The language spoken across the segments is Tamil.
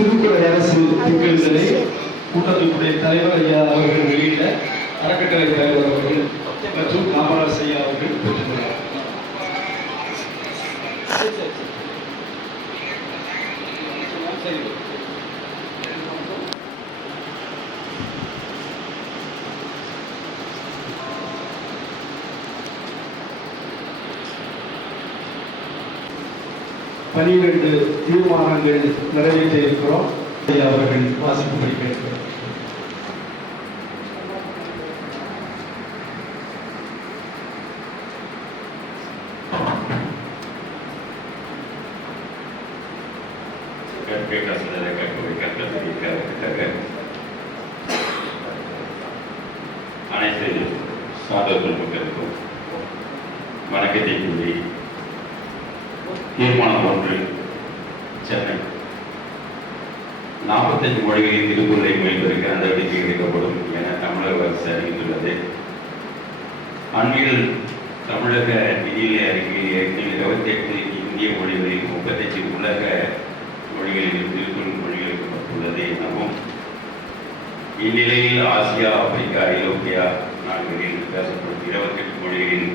புதுக்கோட்டை அரசு திட்டங்களை கூட்டமைப்புடைய தலைவர் ஐயா அவர்கள் வெளியிட அறக்கட்டளை தலைவர் அவர்கள் மற்றும் காமராஜ் ஐயா அவர்கள் பெற்றுள்ளார். பனிரெண்டு தீர்மானங்கள் நிறைவேற்ற இருக்கிறோம். அவர்கள் வாசிப்பும்படி கேட்கிறோம். அனைத்து சாதகர்கள் மக்களுக்கும் வணக்கத்தை கூறி தீர்மானம் ஒன்று சென்னை 45 மொழிகளில் திருக்குறளை மொழிபெயர்க்க நடவடிக்கை எடுக்கப்படும் என தமிழக அரசு அறிவித்துள்ளது. அண்மையில் தமிழக நிதிநிலை அறிக்கையில் 28 இந்திய மொழிகளில் 35 உலக மொழிகளில் திருக்குறள் மொழிபெயர்க்கப்பட்டுள்ளது எனவும் இந்நிலையில் ஆசியா, ஆப்பிரிக்கா, ஐரோப்பியா நாடுகளில் பேசப்படும் 28 மொழிகளில்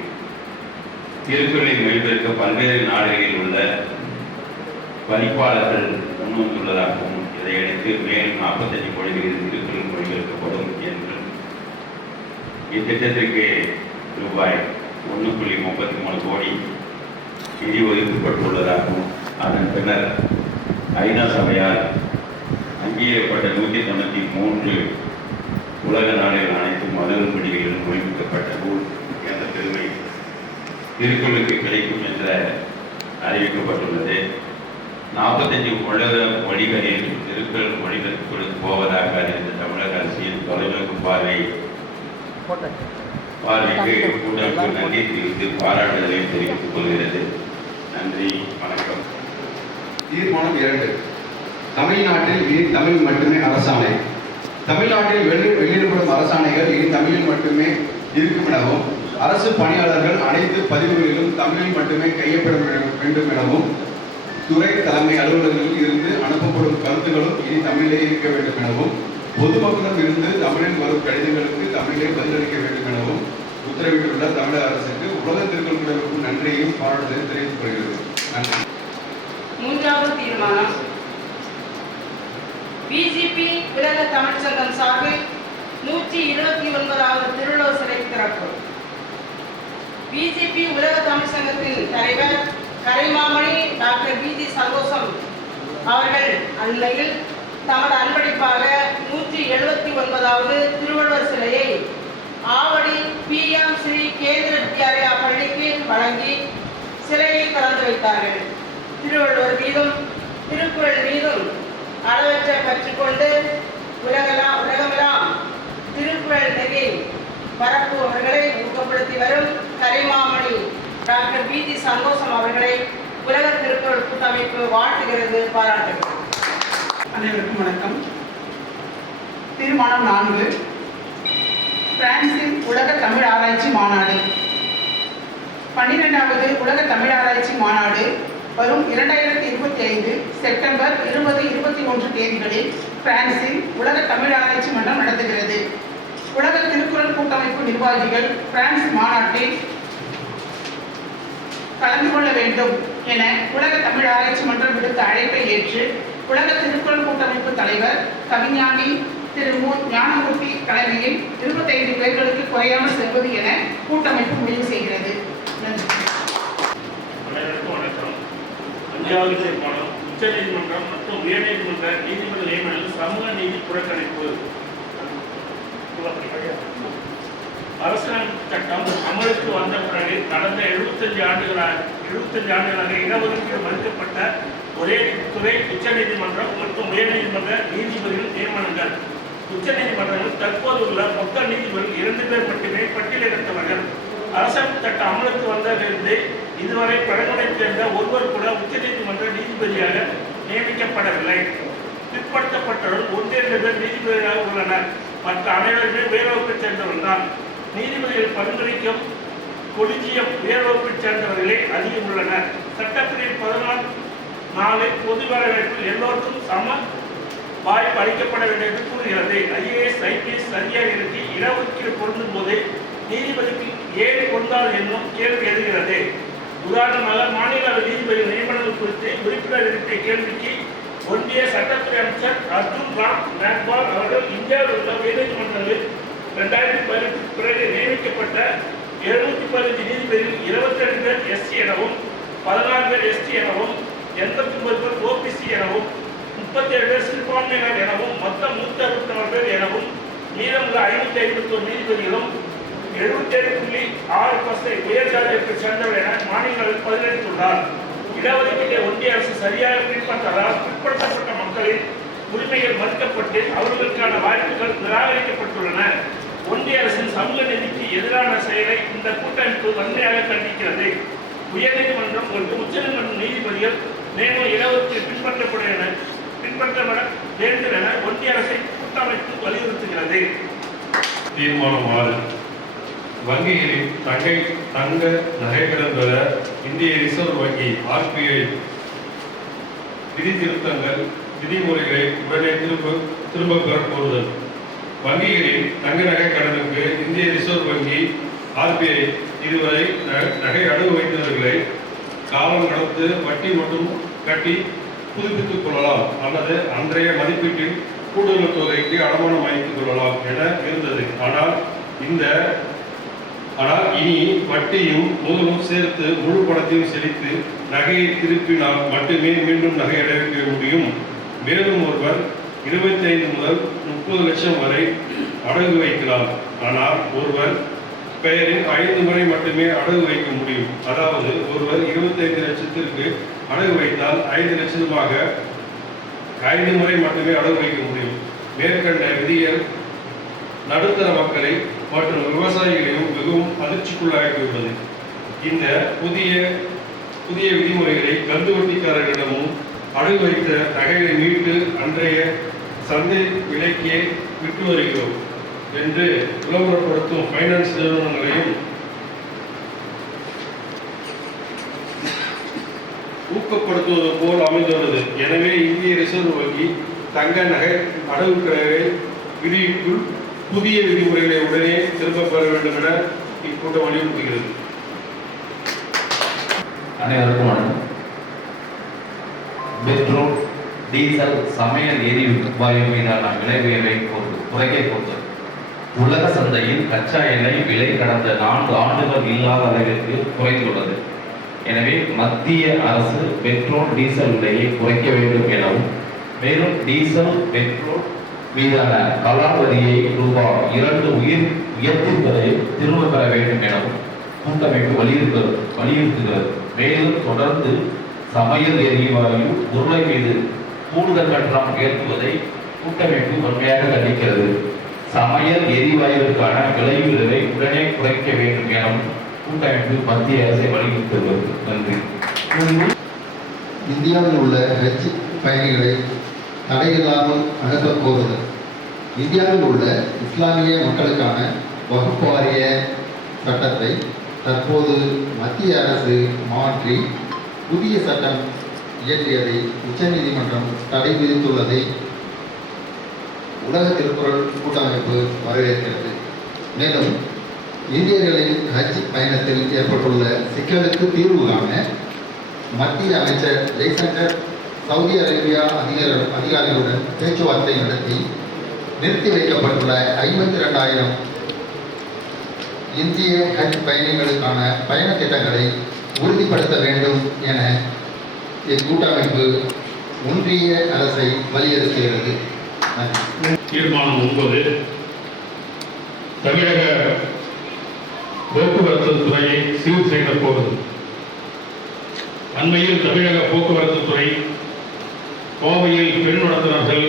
திருக்குறளை மொழிபெயர்க்க பல்வேறு நாடுகளில் உள்ள பதிப்பாளர்கள் முன்வந்துள்ளதாகவும் இதையடுத்து மேலும் 45 மொழிகளில் திருக்குறள் மொழிபெயர்க்கப்படும் என்றும் இத்திட்டத்திற்கு ரூபாய் 1.33 கோடி நிதி ஒதுக்கப்பட்டுள்ளதாகவும் அதன் பின்னர் ஐநா சபையால் அங்கீகரிக்கப்பட்ட 193 உலக நாடுகள் அனைத்து மதகுடிகளிலும் மொழிபெயர்க்கப்பட்ட நூல் என்ற பெருமை திருக்குறளுக்கு கிடைக்கும் என்ற அறிவிக்கப்பட்டுள்ளது. 45 உலக மொழிகளில் திருக்குறள் மொழிபெயர்ப்பு போவதாக அறிந்த தமிழக அரசின் தொலைநோக்கு பார்வைக்கு கூட்டமைப்பு நன்றி தெரிவித்து பாராட்டுதலை தெரிவித்துக் கொள்கிறது. நன்றி, வணக்கம். தீர்மானம் 2. தமிழ்நாட்டில் இனி தமிழ் மட்டுமே அரசாணை. தமிழ்நாட்டில் வெளியிடப்படும் அரசாணைகள் இனி தமிழில் மட்டுமே இருக்கும் எனவும் அரசு பணியாளர்கள் அனைத்து பதிவுகளிலும் தமிழில் மட்டுமே கையொப்பட வேண்டும் எனவும் துறை தலைமை அலுவலகங்களில் இருந்து அனுப்பப்படும் கருத்துக்களும் இனி தமிழிலே இருக்க வேண்டும் எனவும் பொதுமக்களிடம் இருந்து தமிழில் வரும் கடிதங்களுக்கு தமிழிலே பதிலளிக்க வேண்டும் எனவும் உத்தரவிட்டுள்ள தமிழக அரசுக்கு உலக திருக்குறள் கூட்டமைப்பு நன்றியையும் பாராட்டுதலையும் தெரிவித்துக் கொள்கிறது. நன்றி. 3வது தீர்மானம் பிஜேபி உலக தமிழ் சங்கம் சார்பில் 129வது திருவள்ளுவர் சிலை திறப்பு. பிஜேபி உலக தமிழ் சங்கத்தின் தலைவர் கரைமாமணி டாக்டர் பிஜி சந்தோஷம் அவர்கள் அண்மையில் தமது அன்பளிப்பாக 179வது திருவள்ளுவர் சிலையை ஆவடி PM ஸ்ரீ கேந்திர வித்யாலயா பள்ளிக்கு வழங்கி சிலையை திறந்து வைத்தார்கள். திருவள்ளுவர் மீதும் திருக்குறள் மீதும் அளவற்ற பற்றிக்கொண்டு உலகமெல்லாம் திருக்குறள் நெறி பரப்புபவர்களை ஊக்கப்படுத்தி வரும் கரைமாமணி டாக்டர் பிஜி சந்தோஷம் அவர்களை உலக திருக்குறள் கூட்டமைப்பு வாழ்த்துகிறது, பாராட்டுகிறது. அனைவருக்கும் வணக்கம். தீர்மானம் 4. பிரான்சின் உலக தமிழ் ஆராய்ச்சி மாநாடு. 12வது உலக தமிழ் ஆராய்ச்சி மாநாடு வரும் 2025 செப்டம்பர் 20, 21 தேதிகளில் பிரான்சில் உலக தமிழ் ஆராய்ச்சி மன்றம் நடத்துகிறது. உலக திருக்குறள் கூட்டமைப்பு நிர்வாகிகள் பிரான்ஸ் மாநாட்டில் கலந்து கொள்ள வேண்டும் என உலக தமிழ் ஆராய்ச்சி மன்றம் விடுத்த அழைப்பை ஏற்று உலக திருக்குறள் கூட்டமைப்பு தலைவர் கவிஞானி திரு ஞானமூர்த்தி தலைமையில் 25 பேர்களுக்கு குறையாமல் செல்வது என கூட்டமைப்பு முடிவு செய்கிறது. நன்றி. அஞ்சாவது தீர்மானம் உச்சநீதிமன்றம் மற்றும் உயர்நீதிமன்ற நீதிபதி நியமனத்தில் சமூக நீதி புறக்கணிப்பு. அரசியல் சட்டம் அமலுக்கு வந்த பிறகு கடந்த 75 ஆண்டுகளாக இடஒதுக்கீடு மறுக்கப்பட்ட ஒரே துறை உச்சநீதிமன்றம் மற்றும் உயர்நீதிமன்ற நீதிபதிகள் நியமனங்கள். உச்சநீதிமன்றங்கள் தற்போது உள்ள மொத்த நீதிபதிகள் 2 பேர் மட்டுமே பட்டியலிடப்பட்டவர்கள். அரசியல் சட்டம் அமலுக்கு வந்ததிலிருந்து இதுவரை பழங்குடியை சேர்ந்த ஒருவர் கூட உச்சநீதிமன்ற நீதிபதியாக நியமிக்கப்படவில்லை. பிற்படுத்தப்பட்டவர்கள் 1-2 பேர் நீதிபதியாக உள்ளனர். மற்ற அனைவருமே உயர்வகுப்பைச் சேர்ந்தவர்கள் தான். நீதிபதிகள் பரிந்துரைக்கும் கொலிஜியம் உயர்வகுப்பைச் சேர்ந்தவர்களே அதிகம் உள்ளனர். சட்டப்பிரிவு 14 பொது வரவேற்பில் எல்லோருக்கும் சம வாய்ப்பு அளிக்கப்பட வேண்டும் என்று கூறுகிறது. IAS, IPS அதிகாரிகளுக்கு இடஒதுக்கீடு பொருந்தும் போது நீதிபதிக்கு ஏன் பொருந்தாது என்னும் கேள்வி எழுகிறது. உதாரணமாக மாநில நீதிபதி நியமனம் குறித்து உறுப்பினர் எழுப்பிய கேள்விக்கு ஒன்றிய சட்டத்துறை அமைச்சர் அர்ஜுன் ராம் மேக்வால் அவர்கள் இந்தியாவில் உள்ள உயர்நீதிமன்றங்களில் 2018 பிறகு நியமிக்கப்பட்ட 715 நீதிபதிகள் 22 பேர் SC எனவும் 16 பேர் ST எனவும் 89 பேர் OBC எனவும் 37 பேர் சிறுபான்மையினர் எனவும் மொத்தம் 164 பேர் எனவும் மீதமுள்ள 551 நீதிபதிகளும் 77.6% உயர் ஜாதிக்கு சேர்ந்தவர் என மாநிலங்கள் பதிலளித்துள்ளார். இடஒதுக்கீட்டை ஒன்றிய அரசு சரியாக பின்பற்றதால் பிற்படுத்தப்பட்ட மக்களின் உரிமைகள் மறுக்கப்பட்டு அவர்களுக்கான வாய்ப்புகள் நிராகரிக்கப்பட்டுள்ளன. ஒன்றிய அரசின் சமூக நீதிக்கு எதிரான செயலை இந்த கூட்டமைப்பு வன்மையாக கண்டிக்கிறது. உயர்நீதிமன்றம் மற்றும் உச்சநீதிமன்ற நீதிபதிகள் நியமன இடஒதுக்கீடு பின்பற்றப்பட வேண்டும் என ஒன்றிய அரசை கூட்டமைப்பு வலியுறுத்துகிறது. தீர்மானம் 6. வங்கிகளில் தங்க நகைக்கடன் பெற இந்திய ரிசர்வ் வங்கி RBI விதி திருத்தங்கள் விதிமுறைகளை உடனே திரும்ப பெற கோருதல். வங்கிகளில் தங்க நகை கடனுக்கு இந்திய ரிசர்வ் வங்கி RBI இதுவரை நகை அடகு வைத்தவர்களை காலம் கடந்து வட்டி மட்டும் கட்டி புதுப்பித்துக் கொள்ளலாம் அல்லது அன்றைய மதிப்பீட்டில் கூடுதல் தொகைக்கு அடமானம் வைத்துக் கொள்ளலாம் என இருந்தது. ஆனால் இனி வட்டியும் முதலும் சேர்த்து முழு பணத்தையும் செலுத்தி நகையை திருப்பினால் மட்டுமே மீண்டும் நகை அடைக்க முடியும். மேலும் ஒருவர் 25 முதல் 30 லட்சம் வரை அடகு வைக்கலாம். ஆனால் ஒருவர் பெயரில் 5 முறை மட்டுமே அடகு வைக்க முடியும். அதாவது ஒருவர் 25 லட்சத்திற்கு அடகு வைத்தால் 5 லட்சமாக 5 முறை மட்டுமே அடகு வைக்க முடியும். மேற்கண்ட விதிகள் நடுத்தர மக்களை மற்றும் விவசாயிகளையும் மிகவும் அதிர்ச்சிக்குள்ளாகியுள்ளது. இந்த புதிய விதிமுறைகளை கந்துவட்டிக்காரர்களிடமும் அடகு வைத்த நகைகளை மீட்டு அன்றைய சந்தை விலைக்கே விட்டு வருகிறோம் என்று விளம்பரப்படுத்தும் பைனான்ஸ் நிறுவனங்களையும் ஊக்கப்படுத்துவது போல் அமைந்துள்ளது. எனவே இந்திய ரிசர்வ் வங்கி தங்க நகை அடகுகளை விதிக்குள் புதிய விதிமுறைகளை உடனே திரும்ப பெற வேண்டும் என இக்கூட்டம் வலியுறுத்துகிறது. அனைவருக்கும் வணக்கம். பெட்ரோல், டீசல், சமையல் எரிவாயு மீதான விலை உயர்வை குறைக்க பொறுத்தது உலக சந்தையில் கச்சா எண்ணெய் விலை கடந்த 4 ஆண்டுகள் இல்லாத அளவிற்கு குறைந்துள்ளது. எனவே மத்திய அரசு பெட்ரோல், டீசல் விலையை குறைக்க வேண்டும் எனவும் மேலும் டீசல், பெட்ரோல் மீதான கலால் வரியை ரூபாய் 2 உயர்த்துவதை திரும்ப பெற வேண்டும் எனவும் கூட்டமைப்பு வலியுறுத்துகிறது. மேலும் தொடர்ந்து சமையல் எரிவாயு உருளை மீது கூடுதல் கட்டணம் உயர்த்துவதை கூட்டமைப்பு வன்மையாக கண்டிக்கிறது. சமையல் எரிவாயுவிற்கான விலை உயர்வை உடனே குறைக்க வேண்டும் எனவும் கூட்டமைப்பு மத்திய அரசை வலியுறுத்துகிறது. நன்றி. இந்தியாவில் உள்ள ஹஜ் பயணிகளை தடையில்லாமல் அனுப்ப கோருதல். இந்தியாவில் உள்ள இஸ்லாமிய மக்களுக்கான வகுப்பு வாரிய சட்டத்தை தற்போது மத்திய அரசு மாற்றி புதிய சட்டம் இயற்றியதை உச்சநீதிமன்றம் தடை விதித்துள்ளதை உலக திருக்குறள் கூட்டமைப்பு வரவேற்கிறது. மேலும் இந்தியர்களின் ஹஜ் பயணத்தில் ஏற்பட்டுள்ள சிக்கலுக்கு தீர்வு காண மத்திய அமைச்சர் ஜெய்சங்கர் சவுதி அரேபியா அதிகாரிகளுடன் பேச்சுவார்த்தை நடத்தி நிறுத்தி வைக்கப்பட்டுள்ள 52,000 இந்திய ஹஜ் பயணிகளுக்கான பயண திட்டங்களை உறுதிப்படுத்த வேண்டும் என இக்கூட்டமைப்பு ஒன்றிய அரசை வலியுறுத்துகிறது. தீர்மானம் 9. தமிழக போக்குவரத்து துறையை சீர் செய்த போது அண்மையில் தமிழக போக்குவரத்து துறை கோவையில் பெண் நடத்துனர்கள்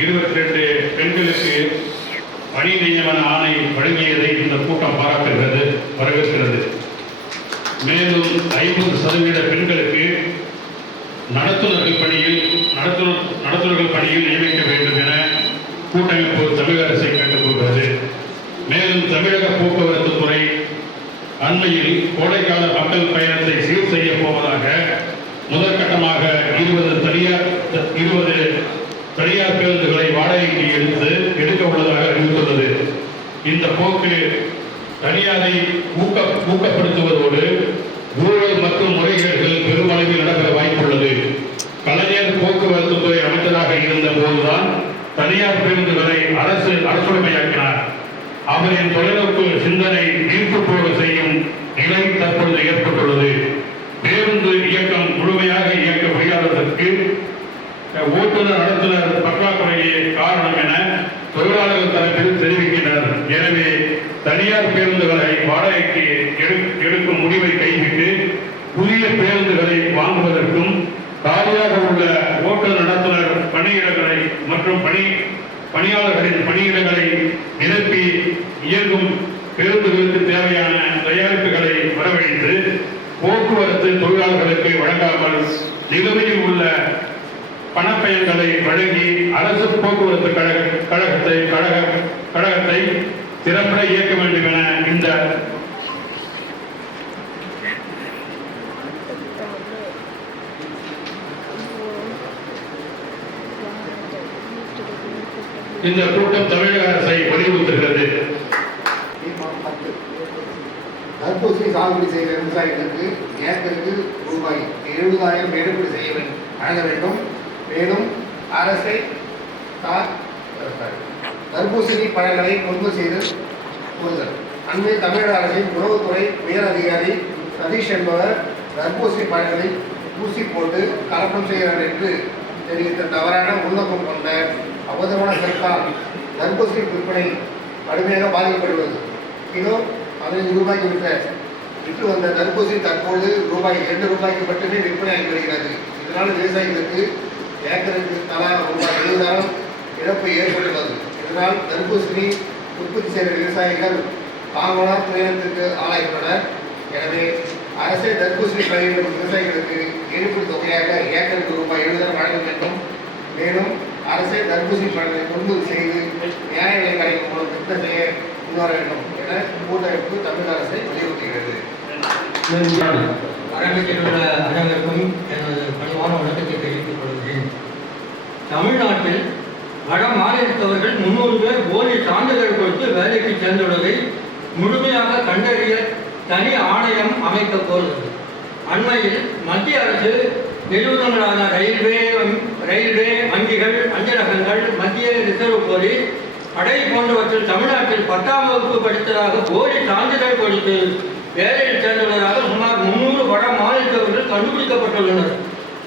22 பெண்களுக்கு பணி நியமன ஆணை வழங்கியதை இந்த கூட்டம் வரவேற்கிறது. மேலும் 50% பெண்களுக்கு நடத்துனர்கள் பணியில் நியமிக்க வேண்டும் என கூட்டமைப்பு தமிழக அரசை கேட்டுக்கொள்கிறது. மேலும் தமிழக போக்குவரத்து துறை அண்மையில் கோடைக்கால மக்கள் பயணத்தை சீர் செய்ய போவதாக முதற்கட்டமாக 20 தனியார் பேருந்துகளை வாடகைக்கு எடுக்க உள்ளதாக அறிவித்துள்ளது. இந்த போக்கு தனியாரை ஊக்கப்படுத்துவதோடு ஊழல் மற்றும் முறைகேடுகள் பெருமளவில் நடைபெற வாய்ப்புள்ளது. கலைஞர் போக்குவரத்து துறை அமைச்சராக இருந்த போதுதான் தனியார் பேருந்துகளை அரசுடைமையாக்கினார். அவரின் தொலைநோக்கு சிந்தனை ஈர்ப்புப்போடு செய்யும் நிலை தற்பொழுது ஏற்பட்டுள்ளது. பேருந்து இயக்கம் முழுமையாக இயக்க முடியாததற்கு ஓட்டுநர் நடத்துனர் பற்றாக்குறையே காரணம் என தொழிலாளர்கள் தரப்பில் தெரிவிக்கின்றனர். எனவே தனியார் பேருந்துகளை வாடகைக்கு எடுக்கும் முடிவை கைவிட்டு புதிய பேருந்துகளை வாங்குவதற்கும் காலியாக உள்ள ஓட்டுநர் நடத்துனர் பணியிடங்களை மற்றும் பணியாளர்களின் பணியிடங்களை நிரப்பி இயங்கும் பேருந்துகளுக்கு தேவையான தயாரிப்புகளை வரவழைத்து போக்குவரத்து தொழிலாளர்களுக்கு வழங்காமல் நிலுவையில் உள்ள பணப்பயன்களை வழங்கி அரசு போக்குவரத்து கழகத்தை திறம்பட இயக்க வேண்டும் என இந்த கூட்டம் தமிழக அரசை வலியுறுத்துகிறது. தர்பூசணி சாகுபடி செய்கிற விவசாயிகளுக்கு ஏக்கருக்கு ரூபாய் 70,000 இழப்பீடு வழங்க வேண்டும். மேலும் அரசை தர்பூசணி பழங்களை கொள்முதல் செய்து கொள்ளுதல். அண்மை தமிழக அரசின் உணவுத்துறை உயர் அதிகாரி சதீஷ் என்பவர் தர்பூசணி பழங்களை ஊசி போட்டு கலப்படம் செய்கிறார் என்று தெரிவித்த தவறான உள்நோக்கம் கொண்ட அபத்தமான கருத்தால் தர்பூசணி விற்பனை கடுமையாக பாதிக்கப்படுவது. கிலோ 15 ரூபாய்க்கு விற்று வந்த தர்பூசணி தற்போது ரூபாய் 2 ரூபாய்க்கு மட்டுமே விற்பனையாகி வருகிறது. இதனால் விவசாயிகளுக்கு ஏக்கருக்கு தலா ரூபாய் 70,000 இழப்பு ஏற்பட்டுள்ளது. இதனால் தர்பூசணி உற்பத்தி செய்கிற விவசாயிகள் தாங்களான துயரத்திற்கு ஆளாகியுள்ளனர். எனவே அரசே தர்பூசணி பயிரிடும் விவசாயிகளுக்கு இழப்பீடு தொகையாக ஏக்கருக்கு ரூபாய் 70,000 வழங்க வேண்டும். மேலும் அரசே தர்பூசணி பழங்களை கொள்முதல் செய்து நியாய விலை கடைகள் மூலம் திட்டம் செய்ய முன்வர வேண்டும் என கூட்டமைப்பு தமிழக அரசை வலியுறுத்துகிறது. அரங்கத்தில் உள்ள அனைவருக்கும் எனது பணிவான வணக்கத்தை தெரிவித்துக் கொள்கிறேன். தமிழ்நாட்டில் வட மாநிலத்தவர்கள் 300 பேர் போலி சான்றிதழ் கொடுத்து வேலைக்கு சேர்ந்துள்ளதை முழுமையாக கண்டறிய தனி ஆணையம் அமைக்க கோருகிறது. அண்மையில் மத்திய அரசு நிறுவனங்களான ரயில்வே, வங்கிகள், அஞ்சலகங்கள், மத்திய ரிசர்வ் போலீஸ், படை போன்றவற்றில் தமிழ்நாட்டில் 10ஆம் வகுப்பு படித்ததாக போலி சான்றிதழ் கொடுத்து வேலையில் சேர்ந்துள்ளதாக சுமார் 300 வட மாநிலத்தவர்கள் கண்டுபிடிக்கப்பட்டுள்ளனர்.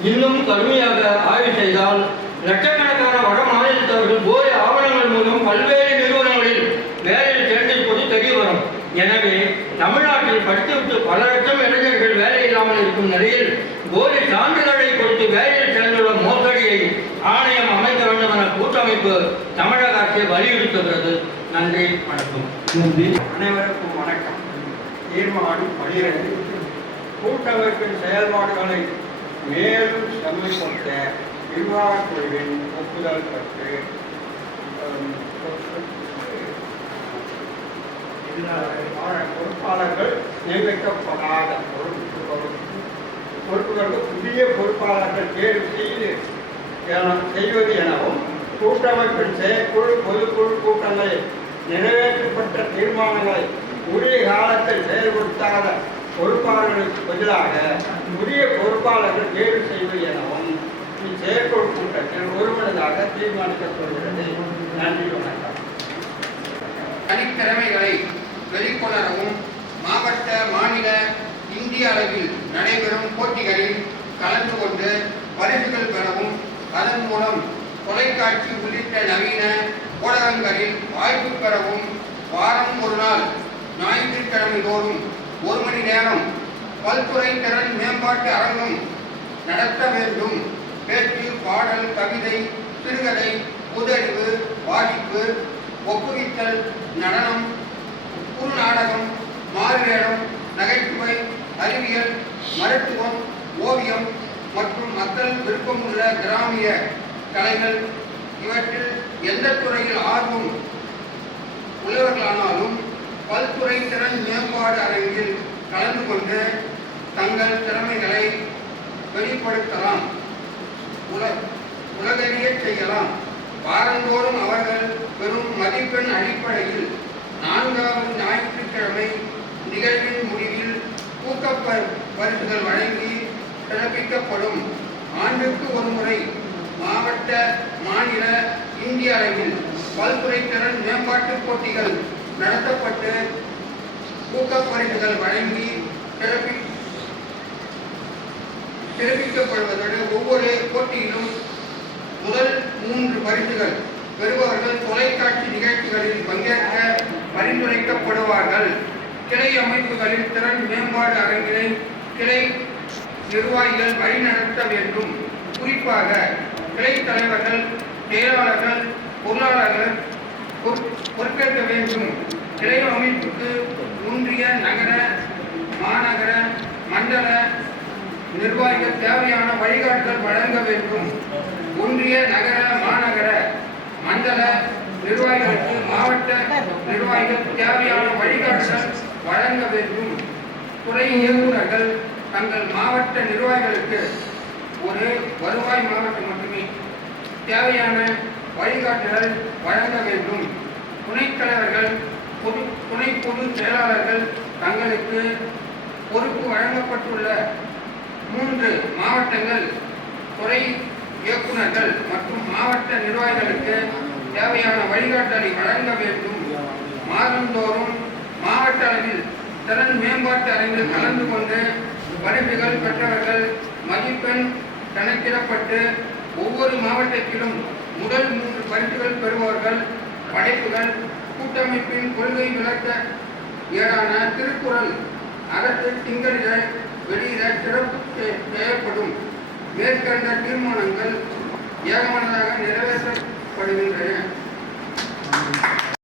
இன்னும் கடுமையாக ஆய்வு செய்தால் லட்சக்கணக்கான வட மாநிலத்தவர்கள் போலி ஆவணங்கள் மூலம் பல்வேறு நிறுவனங்களில் வேலையில் சேர்ந்திருப்பது தெரிய வரும். எனவே தமிழ்நாட்டில் படித்துவிட்டு பல லட்சம் இளைஞர்கள் வேலை இல்லாமல் இருக்கும் நிலையில் போலி சான்றிதழை கொடுத்து வேலையில் சேர்ந்துள்ள மோசடியை ஆணையம் அமைக்க வேண்டும் என கூட்டமைப்பு தமிழக அரசை வலியுறுத்துகிறது. நன்றி, வணக்கம். அனைவருக்கும் வணக்கம். தீர்மானம் 12 கூட்டமைப்பின் செயல்பாடுகளை மேலும் செம்மைப்படுத்த நிர்வாகக் குழுவின் ஒப்புதல் பெற்று பொறுப்பாளர்கள் நியமிக்கப்படாத பொறுப்புகளுக்கு புதிய பொறுப்பாளர்கள் தேர்வு செய்வது எனவும் கூட்டமைப்பின் செயற்குழு பொதுக்குழு கூட்டங்களில் நிறைவேற்றப்பட்ட தீர்மானங்களை உரிய காலத்தில் செயல்படுத்தாத பொறுப்பாளர்களுக்கு பதிலாக புதிய பொறுப்பாளர்கள் தேர்வு செய்வது எனவும் இச்செயற்குழு கூட்டத்தில் ஒருமனதாக தீர்மானிக்கப்படுகிறது. நன்றி, வணக்கம். தனித்திறமைகளை வெளிக்கொணரவும் மாவட்ட, மாநில, இந்திய அளவில் நடைபெறும் போட்டிகளில் கலந்து கொண்டு பரிசுகள் பெறவும் அதன் மூலம் தொலைக்காட்சி உள்ளிட்ட நவீன ஊடகங்களில் வாய்ப்பு பெறவும் வாரம் ஒரு நாள் ஞாயிற்றுக்கிழமை தோறும் 1 மணி நேரம் பல்துறை திறன் மேம்பாட்டு அரங்கம் நடத்த வேண்டும். பேச்சு, பாடல், கவிதை, சிறுகதை, புதறிவு, வாசிப்பு, ஒப்புவித்தல், நடனம், குறுநாடகம், மாறுவேடம், நகைச்சுவை, அறிவியல், மருத்துவம், ஓவியம் மற்றும் மக்கள் விருப்பமுள்ள கிராமிய கலைகள் இவற்றில் எந்த துறையில் ஆர்வம் உள்ளவர்களானாலும் பல்துறை திறன் மேம்பாடு அரங்கில் கலந்து கொண்டு தங்கள் திறமைகளை வெளிப்படுத்தலாம். உலகறியச் செய்யலாம். வாரந்தோறும் அவர்கள் பெறும் மதிப்பெண் அடிப்படையில் 4வது ஞாயிற்றுக்கிழமை நிகழ்வின் முடிவில் ஊக்கப் பரிசுகள் வழங்கி சிறப்பிக்கப்படும். ஆண்டுக்கு ஒருமுறை மாவட்ட, மாநில, இந்திய அளவில் பல்துறை திறன் மேம்பாட்டுப் போட்டிகள் நடத்தப்பட்டு ஊக்கப் பரிசுகள் வழங்கி சிறப்பிக்கப்படுவதோடு ஒவ்வொரு போட்டியிலும் முதல் 3 பரிசுகள் பெறுபவர்கள் தொலைக்காட்சி நிகழ்ச்சிகளில் பங்கேற்க பரிந்துரைக்கப்படுவார்கள். கிளை அமைப்புகளில் திறன் மேம்பாடு அரங்கினை கிளை நிர்வாகிகள் வழிநடத்த வேண்டும். குறிப்பாக கிளை தலைவர்கள், செயலாளர்கள், பொருளாளர்கள் பொறுப்பேற்க வேண்டும். கிளை அமைப்புக்கு ஒன்றிய, நகர, மாநகர, மண்டல நிர்வாகிகள் தேவையான வழிகாட்டுதல் வழங்க வேண்டும். ஒன்றிய, நகர, மாநகர, மண்டல நிர்வாகிகளுக்கு மாவட்ட நிர்வாகிகள் தேவையான வழிகாட்டுதல் வழங்க வேண்டும். துறை இயக்குநர்கள் தங்கள் மாவட்ட நிர்வாகிகளுக்கு ஒரு வருவாய் மாவட்டம் மட்டுமே தேவையான வழிகாட்டுதல் வழங்க வேண்டும். துணைத் தலைவர்கள், துணை பொதுச் செயலாளர்கள் தங்களுக்கு பொறுப்பு வழங்கப்பட்டுள்ள 3 மாவட்டங்கள் துறை இயக்குநர்கள் மற்றும் மாவட்ட நிர்வாகிகளுக்கு தேவையான வழிகாட்டலை வழங்க வேண்டும். மாதந்தோறும் மாவட்ட அளவில் திறன் மேம்பாட்டு அரங்கில் கலந்து கொண்டு பரிசுகள் பெற்றவர்கள் மதிப்பெண் கணக்கிடப்பட்டு ஒவ்வொரு மாவட்டத்திலும் முதல் 3 பரிசுகள் பெறுபவர்கள் படைப்புகள் கூட்டமைப்பின் கொள்கை விளக்க ஏடான திருக்குறள் அரசு திங்களிட வெளியிட சிறப்பு செய்யப்படும். மேற்கண்ட தீர்மானங்கள் ஏகமனதாக நிறைவேற்றப்படுகின்றன.